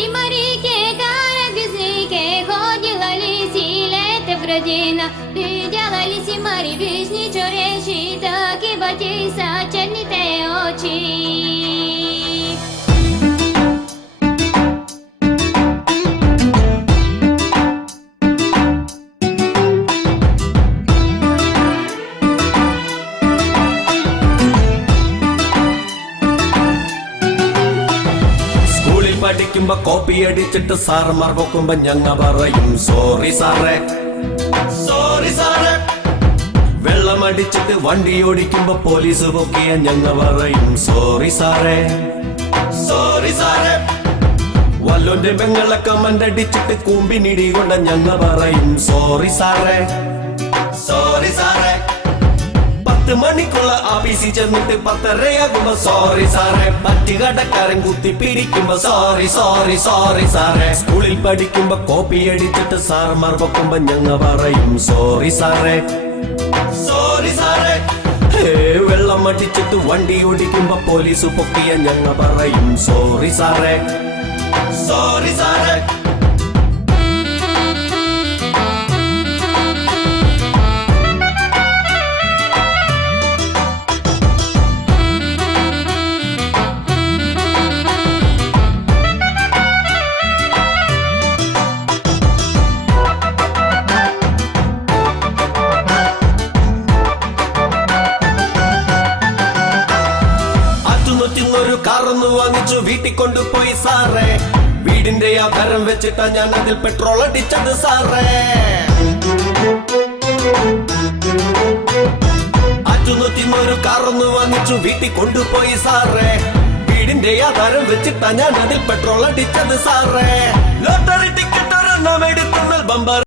मरी मरी के कार किसी के खोज गली सीले вроде делались и мари вишни чорещи, так и бати сочерните очи. പഠിക്കുമ്പോ കോപ്പി അടിച്ചിട്ട് സാറന്മാർ പൊക്കുമ്പോ ഞങ്ങ പറയും സോറി സാറേ സോറി സാറേ. വെള്ളമടിച്ചിട്ട് വണ്ടി ഓടിക്കുമ്പോ പോലീസ് പൊക്കിയ ഞങ്ങ പറയും സോറി സാറേ സോറി സാറേ. വല്ലോന്റെ പെങ്ങളെ കമന്റ് അടിച്ചിട്ട് കൂമ്പിനിടി കൊണ്ട ഞങ്ങ പറയും സോറി സാറേ സോറി സാറേ. 10 മണിക്കുള്ള ആഫീസിൽ ചെന്നിട്ട് 10:30 സോറി സാറേ. പറ്റുകടക്കാരൻ കുത്തി പിടിക്കുമ്പോ സോറി സോറി സോറി സാറേ. സ്കൂളിൽ പഠിക്കുമ്പോ കോപ്പി അടിച്ചിട്ട് സാറന്മാർ പൊക്കുമ്പോ ഞങ്ങ പറയും സോറി സാറേ സോറി സാറേ. വെള്ളം അടിച്ചിട്ട് വണ്ടി ഓടിക്കുമ്പോ പോലീസ് പൊക്കിയ ഞങ്ങ പറയും സോറി സാറേ സോറി സാറേ. ഒരു കാറൊന്ന് വാങ്ങിച്ചു വീട്ടിൽ കൊണ്ടുപോയി സാറേ. വീടിന്റെ ആധാരം വെച്ചിട്ടാ ഞാൻ അതിൽ പെട്രോൾ അടിച്ചത് സാറേ. 101 കാറൊന്ന് വാങ്ങിച്ചു വീട്ടിൽ കൊണ്ടുപോയി സാറേ. വീടിന്റെ ആധാരം വെച്ചിട്ടാ ഞാൻ അതിൽ പെട്രോൾ അടിച്ചത് സാറേ. ലോട്ടറി ടിക്കറ്റ് ഒരെണ്ണം എടുത്തുന്ന ബമ്പർ